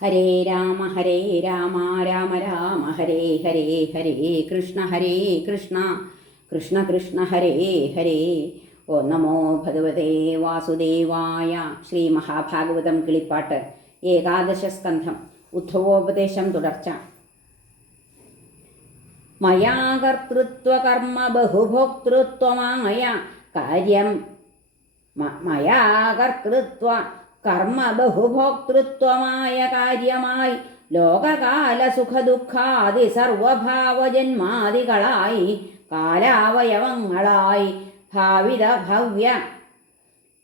ഹരേ രാമ ഹരേ രാമ രാമ രാമ ഹരേ ഹരേ ഹരേ കൃഷ്ണ ഹരേ കൃഷ്ണ കൃഷ്ണ കൃഷ്ണ ഹരേ ഹരേ. ഓ നമോ ഭഗവതേ വാസുദേവായ ശ്രീ മഹാഭാഗവതം കിളിപ്പാട്ട് ഏകാദശ സ്കന്ധം ഉദ്ധവോപദേശം തുടർച്ച. മയാ കർത്തൃത്വകർമ്മ ബഹുഭോക്തൃത്വമായ കാര്യം മ- മയാ കർത്തൃത്വ കർമ്മ ബഹുഭോക്തൃത്വമായ കാര്യമായി ലോകകാല സുഖദുഃഖാദി സർവഭാവജന്മാദികളായി കാലാവയവങ്ങളായി ഭാവിത ഭവ്യ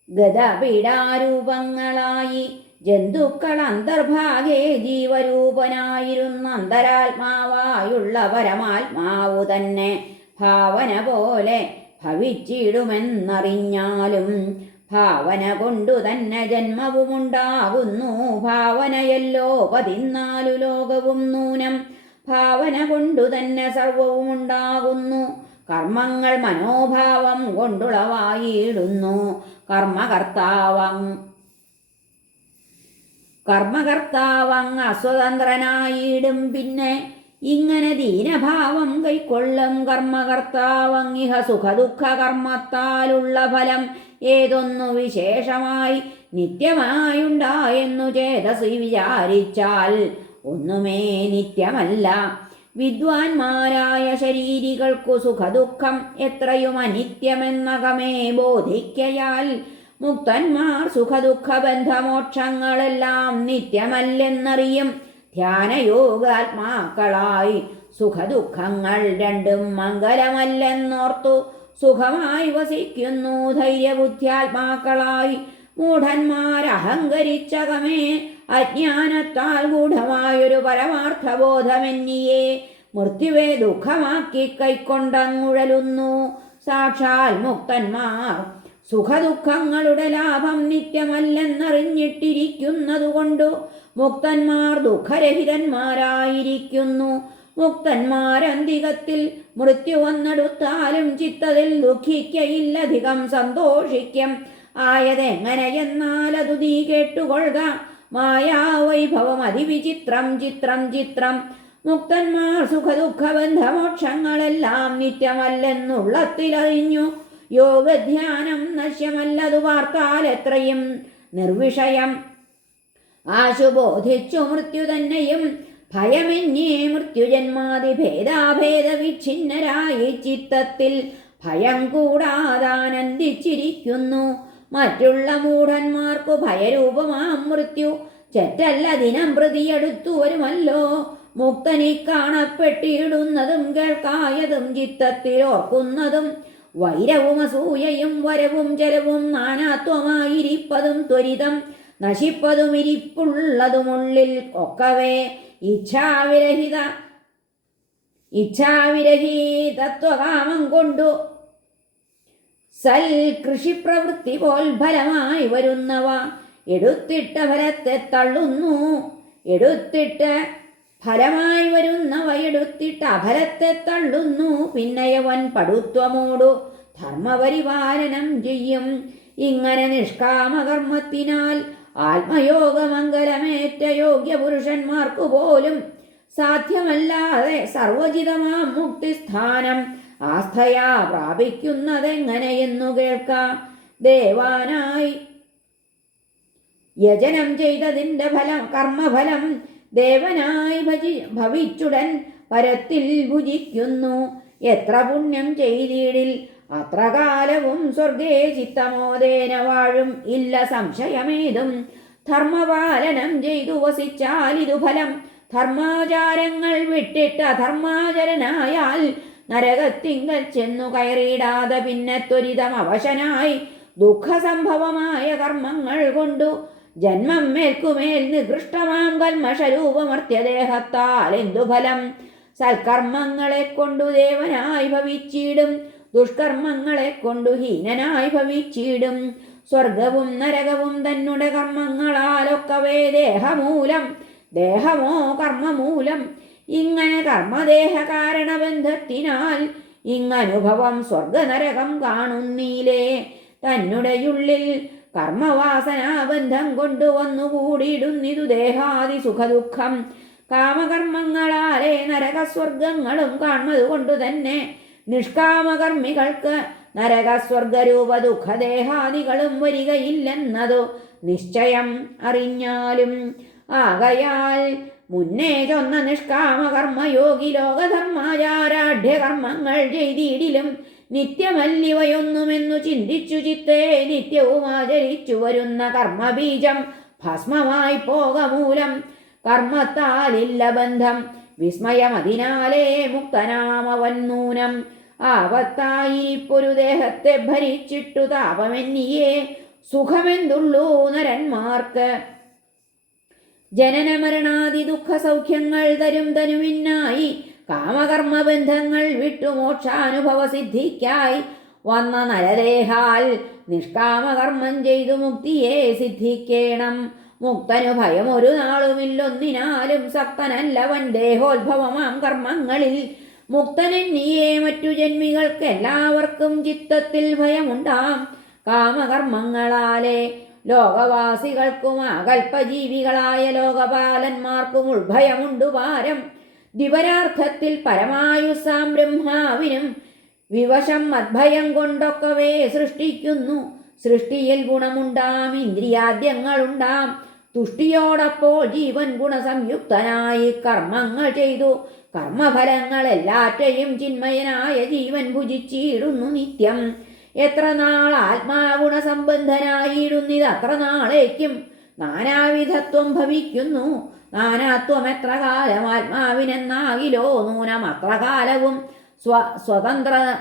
ഗതപീഡാരൂപങ്ങളായി ജന്തുക്കൾ അന്തർഭാഗേ ജീവരൂപനായിരുന്ന അന്തരാത്മാവായുള്ള പരമാത്മാവു തന്നെ ഭാവന പോലെ ഭവിച്ചിടുമെന്നറിഞ്ഞാലും ഭാവന കൊണ്ടു തന്നെ ജന്മവുമുണ്ടാകുന്നു. ഭാവനയല്ലോ പതിനാലു ലോകവും നൂനം. ഭാവന കൊണ്ടു തന്നെ സർവവുമുണ്ടാകുന്നു. കർമ്മങ്ങൾ മനോഭാവം കൊണ്ടുളവായിടുന്നു. കർമ്മകർത്താവം. കർമ്മകർത്താവങ് അസ്വതന്ത്രനായിടും പിന്നെ ഇങ്ങനെ ദീനഭാവം കൈക്കൊള്ളും കർമ്മകർത്താവങ്ങിഹ സുഖദുഃഖ കർമ്മത്താലുള്ള ഫലം ഏതൊന്നു വിശേഷമായി നിത്യമായുണ്ടായെന്നു ചേതസി വിചാരിച്ചാൽ ഒന്നുമേ നിത്യമല്ല. വിദ്വാൻമാരായ ശരീരികൾക്കു സുഖദുഃഖം എത്രയും അനിത്യമെന്നകമേ ബോധിക്കയാൽ മുക്തന്മാർ സുഖദുഃഖ ബന്ധമോക്ഷങ്ങളെല്ലാം നിത്യമല്ലെന്നറിയും. ധ്യാനയോഗാത്മാക്കളായി സുഖദുഃഖങ്ങൾ രണ്ടും മംഗലമല്ലെന്നോർത്തു സുഖമായി വസിക്കുന്നു ധൈര്യബുദ്ധ്യാത്മാക്കളായി. മൂഢന്മാരഹങ്കരിച്ചകമേ അജ്ഞാനത്താൽ ഗൂഢമായൊരു പരമാർത്ഥബോധമെന്നിയെ മൃത്യുവെ ദുഃഖമാക്കി കൈക്കൊണ്ടങ്ങുഴലുന്നു. സാക്ഷാൽ മുക്തന്മാർ സുഖദുഃഖങ്ങളുടെ ലാഭം നിത്യമല്ലെന്നറിഞ്ഞിട്ടിരിക്കുന്നതുകൊണ്ടു മുക്തന്മാർ ദുഃഖരഹിതന്മാരായിരിക്കുന്നു. മുക്തന്മാരന്തികത്തിൽ മൃത്യു വന്നെടുത്താലും ചിത്തതിൽ ദുഃഖിക്കയില്ലധികം സന്തോഷിക്കും. ആയതെങ്ങനെയെന്നാൽ അതു നീ കേട്ടുകൊള്ളുക. മായാവൈഭവം അതിവിചിത്രം ചിത്രം ചിത്രം. മുക്തന്മാർ സുഖദുഃഖ ബന്ധമോക്ഷങ്ങളെല്ലാം നിത്യമല്ലെന്നുള്ളത്തിലറിഞ്ഞു. യോഗധ്യാനം നശ്യമല്ലതു വാർത്താൽ എത്രയും നിർവിഷയം. ആശുബോധിച്ചു മൃത്യു തന്നെയും ഭയമെന്നേ മൃത്യുജന്മാതി ഭേദാഭേദ വിച്ഛിന്നരായി ചിത്തത്തിൽ ഭയം കൂടാതാനന്ദിച്ചിരിക്കുന്നു. മറ്റുള്ള മൂഢന്മാർക്കു ഭയരൂപമാം മൃത്യു. ചെറ്റല്ല ദിനം പ്രതിയെടുത്തു വരുമല്ലോ. മുക്തനി കാണപ്പെട്ടിടുന്നതും കേൾക്കായതും ചിത്തത്തിൽ ഓർക്കുന്നതും വൈരവും അസൂയയും വരവും ജലവും നാനാത്വമായിരിപ്പതും ത്വരിതം നശിപ്പതും ഇരിപ്പുള്ളതുമുള്ളിൽ ഒക്കവേ ഇച്ഛാവിരഹിത ഇച്ഛാവിരഹീതത്വകാമം കൊണ്ടു സൽ കൃഷിപ്രവൃത്തി പോൽ ഫലമായി വരുന്നവ. എടുത്തിട്ട ഫലത്തെ തള്ളുന്നു. എടുത്തിട്ട് ഫലമായി വരുന്നവ എടുത്തിട്ട് അഫലത്തെ തള്ളുന്നു. പിന്നയവൻ പടുത്വമോടു ധർമ്മപരിപാലനം ചെയ്യും. ഇങ്ങനെ നിഷ്കാമകർമ്മത്തിനാൽ ആത്മയോഗമംഗലമേറ്റ യോഗ്യ പുരുഷന്മാർക്കു പോലും സാധ്യമല്ലാതെ സർവചിതമാം മുക്തിസ്ഥാനം ആസ്ഥയാ പ്രാപിക്കുന്നതെങ്ങനെയെന്നു കേൾക്കാം. ദേവാനായി യജനം ചെയ്തതിന്റെ ഫലം കർമ്മഫലം ദേവനായി ഭജി ഭവിച്ചുടൻ പരത്തിൽ ഭുജിക്കുന്നു. എത്ര പുണ്യം ചെയ്തിടിൽ അത്ര കാലവും സ്വർഗേ ചിത്തമോദേന വാഴും ഇല്ല സംശയമേതും. ധർമ്മപാലനം ചെയ്തു വസിച്ചാൽ ഇതു ഫലം. ധർമാചാരങ്ങൾ വിട്ടിട്ട് അധർമാചരനായാൽ നരകത്തിങ്കൽ ചെന്നു കയറിയിടാതെ പിന്നെ ത്വരിതം അവശനായി. ദുഃഖസംഭവമായ കർമ്മങ്ങൾ കൊണ്ടു ജന്മം മേൽക്കുമേൽ നികൃഷ്ടമാം കൽമഷരൂപമർത്യദേഹത്താൽ എന്തു ഫലം? സൽക്കർമ്മങ്ങളെ കൊണ്ടു ദേവനായി ഭവിച്ചിടും. ദുഷ്കർമ്മങ്ങളെ കൊണ്ടു ഹീനനായി ഭവിച്ചിടും. സ്വർഗവും നരകവും തന്നുടെ കർമ്മങ്ങളാലൊക്കവേ ദേഹമൂലം ദേഹമോ കർമ്മമൂലം. ഇങ്ങനെ കർമ്മദേഹ കാരണബന്ധത്തിനാൽ ഇങ്ങനുഭവം സ്വർഗനരകം കാണുന്നീലേ. തന്നുടെയുള്ളിൽ കർമ്മവാസനാബന്ധം കൊണ്ടുവന്നുകൂടിയിടുന്നിതു ദേഹാദി സുഖദുഃഖം. കാമകർമ്മങ്ങളാലേ നരകസ്വർഗങ്ങളും കാണുന്നത് കൊണ്ടു തന്നെ നിഷ്കാമകർമ്മികൾക്ക് നരകസ്വർഗരൂപ ദുഃഖദേഹാദികളും വരികയില്ലെന്നതു നിശ്ചയം അറിഞ്ഞാലും. ആകയാൽ മുന്നേ ചൊന്ന നിഷ്കാമകർമ്മയോഗി ലോകധർമാചാരാഢ്യകർമ്മങ്ങൾ ചെയ്തിടിലും നിത്യമല്ലിവയൊന്നുമെന്നു ചിന്തിച്ചു ചിത്തേ നിത്യവും ആചരിച്ചു വരുന്ന കർമ്മബീജം ഭസ്മമായി പോകമൂലം. കർമ്മത്താലില്ല ബന്ധം. വിസ്മയമതിനാലേ മുക്തനാമവൻ നൂനം ആപത്തായിരിപ്പൊരു ദേഹത്തെ ഭരിച്ചിട്ടു താപമെന്നിയേ സുഖമെന്തുള്ളൂ നരന്മാർക്ക്. ജനനമരണാദി ദുഃഖ സൗഖ്യങ്ങൾ തരും തനുവിനായി കാമകർമ്മബന്ധങ്ങൾ വിട്ടു മോക്ഷാനുഭവ സിദ്ധിക്കായി വന്ന നരദേഹാൽ നിഷ്കാമകർമ്മം ചെയ്തു മുക്തിയെ സിദ്ധിക്കേണം. മുക്തനു ഭയം ഒരു നാളുമില്ലൊന്നിനാലും സക്തനല്ലവൻ ദേഹോത്ഭവമാം കർമ്മങ്ങളിൽ. മുക്തനെന്നിയേ മറ്റു ജന്മികൾക്ക് എല്ലാവർക്കും ചിത്തത്തിൽ ഭയമുണ്ടാം. കാമകർമ്മങ്ങളാലെ ലോകവാസികൾക്കും അകൽപ്പജീവികളായ ലോകപാലന്മാർക്കും ഉൾഭയമുണ്ടു പാരം ദിവരാർത്ഥത്തിൽ പരമായുസാം ബ്രഹ്മാവിനും വിവശം മദ്ഭയം കൊണ്ടൊക്കവേ സൃഷ്ടിക്കുന്നു. സൃഷ്ടിയിൽ ഗുണമുണ്ടാം ഇന്ദ്രിയാദ്യങ്ങളുണ്ടാം. തുഷ്ടിയോടപ്പോൾ ജീവൻ ഗുണസംയുക്തനായി കർമ്മങ്ങൾ ചെയ്തു. കർമ്മഫലങ്ങൾ എല്ലാറ്റയും ചിന്മയനായ ജീവൻ ഭുജിച്ചിടുന്നു നിത്യം. എത്ര നാൾ ആത്മാഗുണസംബന്ധനായിടുന്നിത് അത്ര നാളേക്കും. നാനാവിധത്വം ഭവിക്കുന്നു. നാനാത്വം എത്ര കാലം ആത്മാവിനെന്നാകിലോ? നൂനം അത്ര കാലവും സ്വ സ്വതന്ത്ര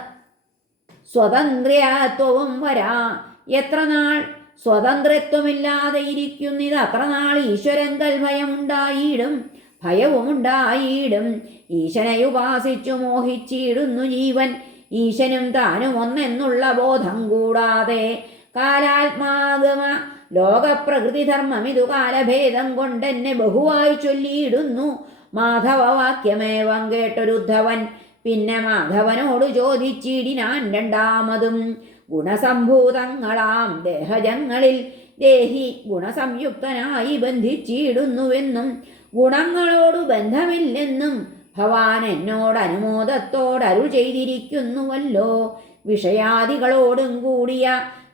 സ്വതന്ത്രത്വവും വരാ. എത്ര നാൾ സ്വതന്ത്രത്വമില്ലാതെ ഇരിക്കുന്നിത് അത്ര നാൾ ഈശ്വരങ്കൽ ഭയമുണ്ടായിടും ഭയവുമുണ്ടായിടും. ഈശനെ ഉപാസിച്ചു മോഹിച്ചിടുന്നു ജീവൻ. ഈശനും താനും ഒന്നെന്നുള്ള ബോധം കൂടാതെ കാലാത്മാഗമ ലോകപ്രകൃതി ധർമ്മം ഇതു കാലഭേദം കൊണ്ടെന്നെ ബഹുവായി ചൊല്ലിയിടുന്നു. മാധവവാക്യമേവം കേട്ടൊരുദ്ധവൻ പിന്നെ മാധവനോട് ചോദിച്ചിടിനാൻ രണ്ടാമതും. ഗുണസംഭൂതങ്ങളാം ദേഹജങ്ങളിൽ ദേഹി ഗുണസംയുക്തനായി ബന്ധിച്ചിടുന്നുവെന്നും ഗുണങ്ങളോടു ബന്ധമില്ലെന്നും ഭവാൻ എന്നോട് അനുമോദത്തോട് അരുൾ ചെയ്തിരിക്കുന്നുവല്ലോ. വിഷയാദികളോടും കൂടിയ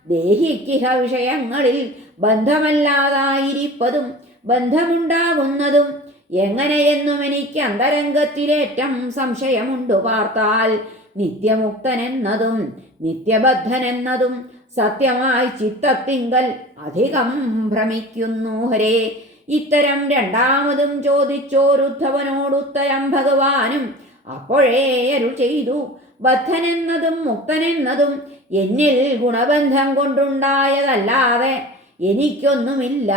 ദേഹിക്കിഹ വിഷയങ്ങളിൽ ബന്ധമല്ലാതായിരിപ്പതും ബന്ധമുണ്ടാകുന്നതും എങ്ങനെയെന്നും എനിക്ക് അന്തരംഗത്തിലേറ്റം സംശയമുണ്ടു പാർത്താൽ നിത്യമുക്തനെന്നതും നിത്യബദ്ധനെന്നതും സത്യമായി ചിത്തത്തിങ്കൽ അധികം ഭ്രമിക്കുന്നു ഹരേ. ഇത്തരം രണ്ടാമതും ചോദിച്ചോരുദ്ധവനോടുത്തരം ഭഗവാനും അപ്പോഴേ അരുൾ ചെയ്തു. ബദ്ധനെന്നതും മുക്തനെന്നതും എന്നിൽ ഗുണബന്ധം കൊണ്ടുണ്ടായതല്ലാതെ എനിക്കൊന്നുമില്ല.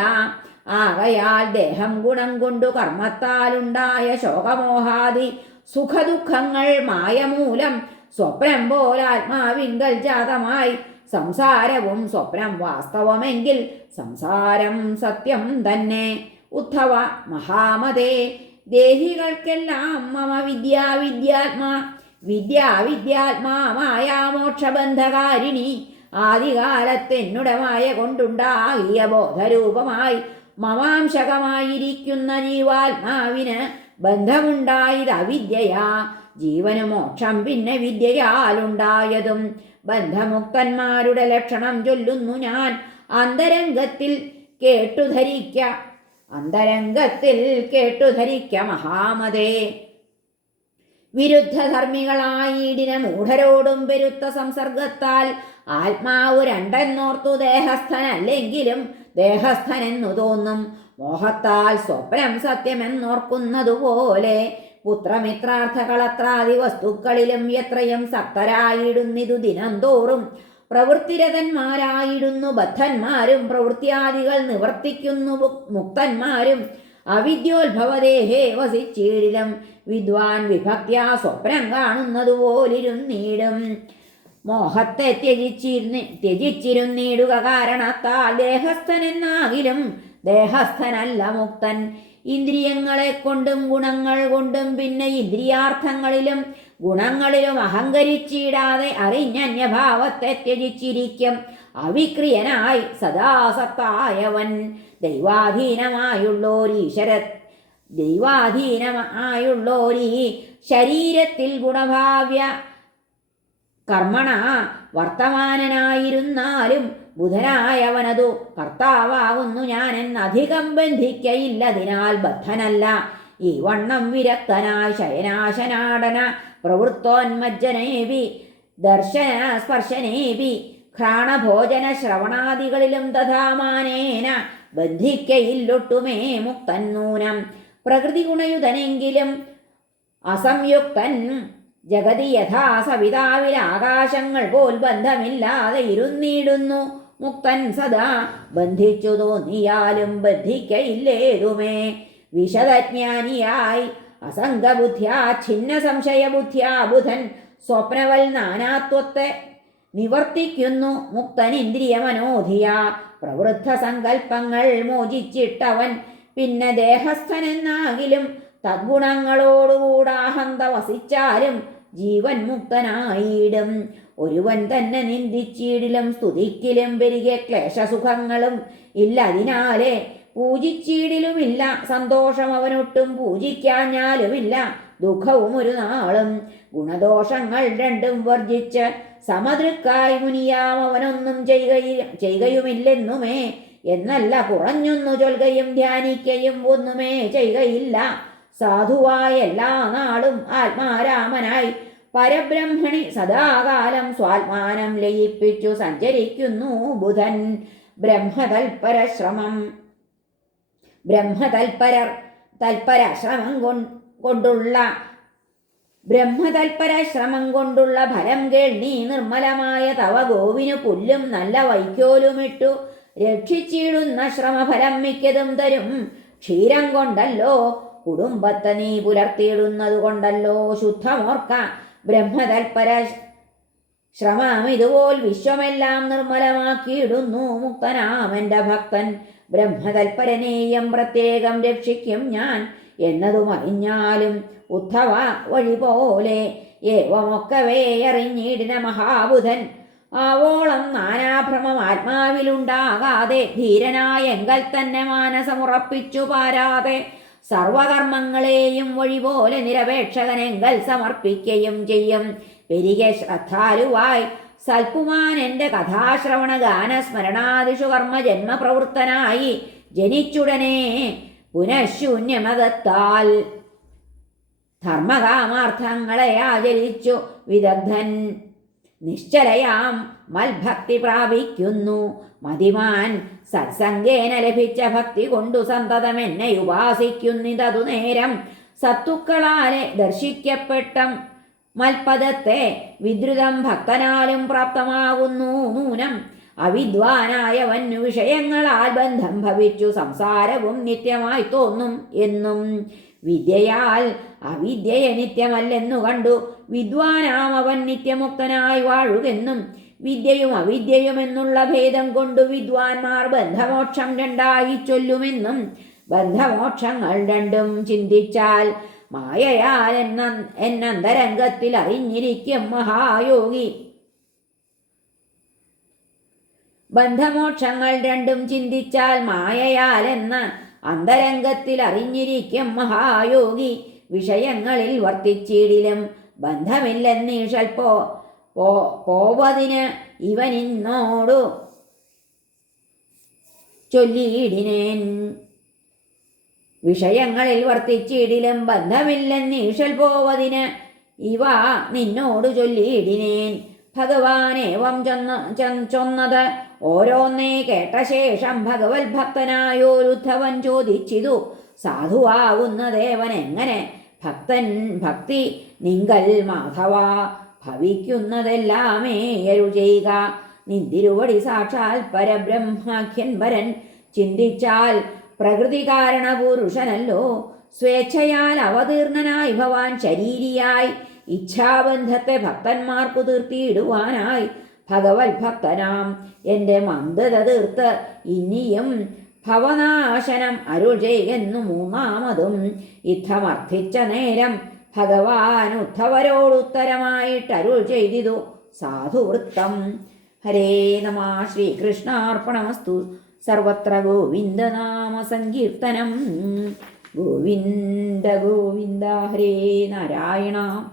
ആകയാൽ ദേഹം ഗുണം കൊണ്ടു കർമ്മത്താലുണ്ടായ ശോകമോഹാദി സുഖദുഃഖങ്ങൾ മായമൂലം സ്വപ്നം പോലാത്മാവിങ്കൽ ജാതമായി. സംസാരവും സ്വപ്നം വാസ്തവമെങ്കിൽ സംസാരം സത്യം തന്നെ. ഉദ്ധവ മഹാമതേ ദേഹികൾക്കെല്ലാം മമ വിദ്യാ വിദ്യാത്മാ വിദ്യാവിദ്യാത്മാ മായാമോക്ഷബന്ധകാരിണി ആദികാലത്തെന്നുടമായ കൊണ്ടുണ്ടാകിയ ബോധരൂപമായി മമാംശകമായിരിക്കുന്ന ജീവാത്മാവിന് ബന്ധമുണ്ടായത് അവിദ്യയാ ജീവന് മോക്ഷം പിന്നെ വിദ്യയാലുണ്ടായതും. ബന്ധമുക്തന്മാരുടെ ലക്ഷണം ചൊല്ലുന്നു ഞാൻ. അന്തരംഗത്തിൽ കേട്ടുധരിക്ക അന്തരംഗത്തിൽ കേട്ടുധരിക്ക മഹാമതേ. വിരുദ്ധധർമ്മികളായിടിന മൂഢരോടും പെരുത്ത സംസർഗത്താൽ ആത്മാവ് രണ്ടെന്നോർത്തു ദേഹസ്ഥനല്ലെങ്കിലും ദേഹസ്ഥനെന്നു തോന്നും. മോഹത്താൽ സ്വപ്നം സത്യമെന്നോർക്കുന്നതുപോലെ പുത്രമിത്രാർത്ഥകളത്രാദി വസ്തുക്കളിലും എത്രയും സക്തരായിടുന്നിതു ദിനം തോറും പ്രവൃത്തിരതന്മാരായിടുന്നു ബദ്ധന്മാരും പ്രവൃത്തിയാദികൾ നിവർത്തിക്കുന്നു മുക്തന്മാരും. അവിദ്യോത്ഭവദേഹേ വസിച്ചീടിലും വിദ്വാൻ വിഭക്തിയാ സ്വപ്നം കാണുന്നതുപോലിരുന്നീടും. മോഹത്തെ ത്യജിച്ചിരുന്ന് ത്യജിച്ചിരുന്നിടുക കാരണത്താൽ ദേഹസ്ഥനെന്നാകിലും ദേഹസ്ഥനല്ല മുക്തൻ. ഇന്ദ്രിയങ്ങളെ കൊണ്ടും ഗുണങ്ങൾ കൊണ്ടും പിന്നെ ഇന്ദ്രിയാർത്ഥങ്ങളിലും ഗുണങ്ങളിലും അഹങ്കരിച്ചിടാതെ അറിഞ്ഞന്യഭാവത്തെ ത്യജിച്ചിരിക്കും. അവിക്രിയനായി സദാസത്തായവൻ. ദൈവാധീനമായുള്ളോരീശ്വര ദൈവാധീനമായുള്ളോരീ ശരീരത്തിൽ ഗുണഭാവ്യ കർമ്മണ വർത്തമാനനായിരുന്നാലും ബുധനായവനതു കർത്താവാകുന്നു ഞാൻ എന്നധികം ബന്ധിക്കയില്ലതിനാൽ ബദ്ധനല്ല. ഈ വണ്ണം വിരക്തനായ ശയനാശനാടന പ്രവൃത്തോന്മജ്ജനേവി ദർശന സ്പർശനേവി ഘ്രാണഭോജന ശ്രവണാദികളിലും തഥാമാനേന ബന്ധിക്കയില്ലൊട്ടുമേ മുക്തന്നൂനം പ്രകൃതി ഗുണയുതനെങ്കിലും അസംയുക്തൻ ജഗതി യഥാ സവിതാവിൽ ആകാശങ്ങൾ പോൽ ബന്ധമില്ലാതെ ഇരുന്നിടുന്നു. മുക്തൻ സദാ ബന്ധിച്ചു തോന്നിയാലും ബന്ധിക്കയില്ലേതുമേ. വിശദജ്ഞാനിയായി അസംഗബുദ്ധ്യാ ഛിന്ന സംശയ ബുദ്ധ്യാ ബുധൻ സ്വപ്നവൽ നാനാത്വത്തെ നിവർത്തിക്കുന്നു. മുക്തൻ ഇന്ദ്രിയ മനോധിയ പ്രവൃദ്ധ സങ്കല്പങ്ങൾ മോചിച്ചിട്ടവൻ പിന്നെ ദേഹസ്ഥനെന്നാകിലും തദ്ഗുണങ്ങളോടുകൂടാഹന്ത വസിച്ചാലും ജീവൻ മുക്തനായിടും. ഒരുവൻ തന്നെ നിന്ദിച്ചീടിലും സ്തുതിക്കിലും പെരികെ ക്ലേശസുഖങ്ങളും ഇല്ല അതിനാലേ പൂജിച്ചിടിലുമില്ല സന്തോഷം അവനൊട്ടും പൂജിക്കാഞ്ഞാലുമില്ല ദുഃഖവും ഒരു നാളും ഗുണദോഷങ്ങൾ രണ്ടും വർജിച്ച് സമതൃക്കായി മുനിയാം അവനൊന്നും ചെയ്യുകയി ചെയ്യുകയുമില്ലെന്നുമേ എന്നല്ല കുറഞ്ഞൊന്നു ചൊൽകയും ധ്യാനിക്കയും ഒന്നുമേ ചെയ്യുകയില്ല സാധുവായ എല്ലാ നാളും ആത്മാരാമനായി പരബ്രഹ്മണി സദാകാലം സ്വാത്മാനം ലയിപ്പിച്ചു സഞ്ചരിക്കുന്നു ബുധൻ. ബ്രഹ്മതൽപരശ്രമം. ബ്രഹ്മതൽപരർ തൽപരശ്രമം കൊണ്ടുള്ള ബ്രഹ്മതൽപരശ്രമം കൊണ്ടുള്ള ഫലം കേൾനീ നിർമ്മലമായ തവ ഗോവിനു പുല്ലും നല്ല വൈക്കോലുമിട്ടു. രക്ഷിച്ചിടുന്ന ശ്രമഫലം മിക്കതും തരും. ക്ഷീരം കൊണ്ടല്ലോ കുടുംബത്തെ നീ പുലർത്തിയിടുന്നത് കൊണ്ടല്ലോ ശുദ്ധമോർക്ക. ബ്രഹ്മതൽപര ശ്രമം ഇതുപോൽ വിശ്വമെല്ലാം നിർമ്മലമാക്കിയിടുന്നു മുക്തനാമെന്റെ ഭക്തൻ. ബ്രഹ്മതൽപരനെയും പ്രത്യേകം രക്ഷിക്കും ഞാൻ എന്നതും അറിഞ്ഞാലും ഉദ്ധവ വഴി പോലെ ഏവമൊക്കവേ അറിഞ്ഞിടിന മഹാബുധൻ. ആവോളം നാനാഭ്രമം ആത്മാവിലുണ്ടാകാതെ ധീരനായ എങ്കൽ തന്നെ മാനസമുറപ്പിച്ചു പാരാതെ സർവകർമ്മങ്ങളെയും ഒഴിപോലെ നിരപേക്ഷകനെങ്കൽ സമർപ്പിക്കുകയും ചെയ്യും. പെരികെ ശ്രദ്ധാലുവായി സൽപുമാൻ എന്റെ കഥാശ്രവണ ഗാനസ്മരണാദിഷു കർമ്മ ജന്മപ്രവൃത്തനായി ജനിച്ചുടനെ പുനഃശൂന്യമതത്താൽ ധർമ്മകാമാർത്ഥങ്ങളെ ആചരിച്ചു വിദഗ്ധൻ. നിശ്ചലയാം മൽഭക്തി പ്രാപിക്കുന്നു. മതിമാൻ സത്സംഗേന ലഭിച്ച ഭക്തി കൊണ്ടു സന്തതം എന്നെ ഉപാസിക്കുന്നിതതു നേരം. സത്തുക്കളാലെ ദർശിക്കപ്പെട്ട മൽപദത്തെ വിദ്രുതം ഭക്തനാലും പ്രാപ്തമാകുന്നു. നൂനം വന്നു വിഷയങ്ങളാൽ ബന്ധം ഭവിച്ചു. സംസാരവും നിത്യമായി തോന്നും എന്നും വിദ്യയാൽ അവിദ്യയെ നിത്യമല്ലെന്നു കണ്ടു. വിദ്വാനാം അവൻ നിത്യമുക്തനായി വാഴുകെന്നും വിദ്യയും അവിദ്യയും എന്നുള്ള ഭേദം കൊണ്ടു വിദ്വാൻമാർ ബന്ധമോക്ഷം രണ്ടായി ചൊല്ലുമെന്നും ബന്ധമോക്ഷങ്ങൾ രണ്ടും ചിന്തിച്ചാൽ മായയാൽ എന്ന എന്നന്തരംഗത്തിൽ അറിഞ്ഞിരിക്കും മഹായോഗി. ബന്ധമോക്ഷങ്ങൾ രണ്ടും ചിന്തിച്ചാൽ മായയാൽ എന്ന അന്തരംഗത്തിൽ അറിഞ്ഞിരിക്കും മഹായോഗി. വിഷയങ്ങളിൽ വർത്തിച്ചിടിലും ബന്ധമില്ലെന്നീഷൽ പോ പോവതിന് ഇവനിന്നോടു ചൊല്ലിയിടിനേൻ. വിഷയങ്ങളിൽ വർത്തിച്ചിടിലും ബന്ധമില്ലെന്നീഷൽ പോവതിന് ഇവ നിന്നോട് ചൊല്ലിയിടിനേൻ. ഭഗവാനേവം ചൊന്ന ചൊന്നത്. ഓരോന്നേ കേട്ട ശേഷം ഭഗവത് ഭക്തനായോരുദ്ധവൻ ചോദിച്ചിതു സാധുവാകുന്ന ദേവൻ എങ്ങനെ? ഭക്തൻ ഭക്തി നിങ്കൽ മാധവ ഭവിക്കുന്നതെല്ലാമേ അരുൾ ചെയ്യുക നിന്തിരുവടി സാക്ഷാൽ പരബ്രഹ്മാഖ്യൻ വരൻ ചിന്തിച്ചാൽ പ്രകൃതി കാരണ പുരുഷനല്ലോ. സ്വേച്ഛയാൽ അവതീർണനായി ഭവാൻ ശരീരിയായി ഇച്ഛാബന്ധത്തെ ഭക്തന്മാർക്കു തീർത്തിയിടുവാനായി ഭഗവത് ഭക്തനാം. എന്റെ മന്ദത തീർത്ത് ഇനിയും ഭവനാശനം അരുൾ ചെയ്യുന്നു മൂന്നാമതും. യുദ്ധമർത്ഥിച്ച നേരം ഭഗവാൻ ഉദ്ധവരോടുത്തരമായിട്ട് അരുൾ ചെയ്തിതു. സാധുവൃത്തം ഹരേ നമ. ശ്രീകൃഷ്ണാർപ്പണമസ്തു. സർവത്ര ഗോവിന്ദനാമ സങ്കീർത്തനം. ഗോവിന്ദ ഗോവിന്ദ ഹരേ നാരായണ.